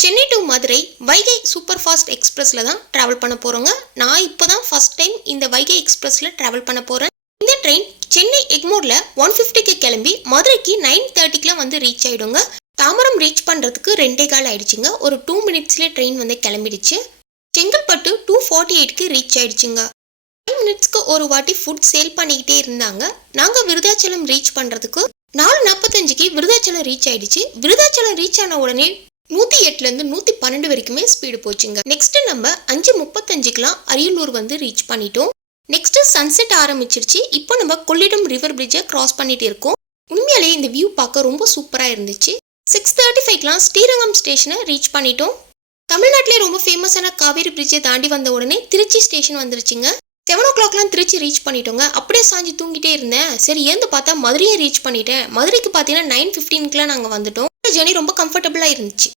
Chennai to Madurai Vaigai super fast எக்ஸ்பிரஸில் தான் travel பண்ண போகிறோங்க. நான் இப்போ தான் ஃபஸ்ட் டைம் இந்த வைகை எக்ஸ்பிரஸில் ட்ராவல் பண்ண போகிறேன். இந்த ட்ரெயின் சென்னை எக்மோரில் 150க்கு கிளம்பி மதுரைக்கு 9:30க்குலாம் வந்து ரீச் ஆகிடுங்க. தாம்பரம் ரீச் பண்ணுறதுக்கு 2:15 ஆகிடுச்சுங்க. ஒரு 2 மினிட்ஸ்லேயே ட்ரெயின் வந்து கிளம்பிடுச்சு. செங்கல்பட்டு 2:48க்கு ரீச் ஆகிடுச்சுங்க. 5 மினிட்ஸ்க்கு ஒரு வாட்டி ஃபுட் சேல் பண்ணிக்கிட்டே இருந்தாங்க. நாங்கள் விருதாச்சலம் ரீச் பண்ணுறதுக்கு 4:45க்கு விருதாச்சலம் ரீச் ஆகிடுச்சு. விருதாச்சலம் ரீச் ஆன உடனே 108லேருந்து 112 வரைக்குமே ஸ்பீடு போச்சுங்க. நெக்ஸ்ட் நம்ம 5:35க்குலாம் அரியலூர் வந்து ரீச் பண்ணிட்டோம். நெக்ஸ்ட் சன்செட் ஆரம்பிச்சிருச்சு. இப்போ நம்ம கொள்ளிடம் ரிவர் பிரிட்ஜை கிராஸ் பண்ணிட்டு இருக்கோம். உண்மையாலே இந்த வியூ பார்க்க ரொம்ப சூப்பராக இருந்துச்சு. 6:35க்குலாம் ஸ்ரீரங்கம் ஸ்டேஷனை ரீச் பண்ணிட்டோம். தமிழ்நாட்டிலே ரொம்ப ஃபேமஸான காவேரி பிரிட்ஜை தாண்டி வந்த உடனே திருச்சி ஸ்டேஷன் வந்துருச்சுங்க. 7 o'clockலாம் திருச்சி ரீச் பண்ணிட்டோங்க. அப்படியே சாஞ்சி தூங்கிட்டே இருந்தேன். சரி ஏந்து பார்த்தா மதுரையை ரீச் பண்ணிட்டேன். மதுரைக்கு பார்த்தீங்கன்னா 9:15க்குலாம் நாங்கள் வந்துட்டோம். ஜர்னி ரொம்ப கம்ஃபர்டபுளாக இருந்துச்சு.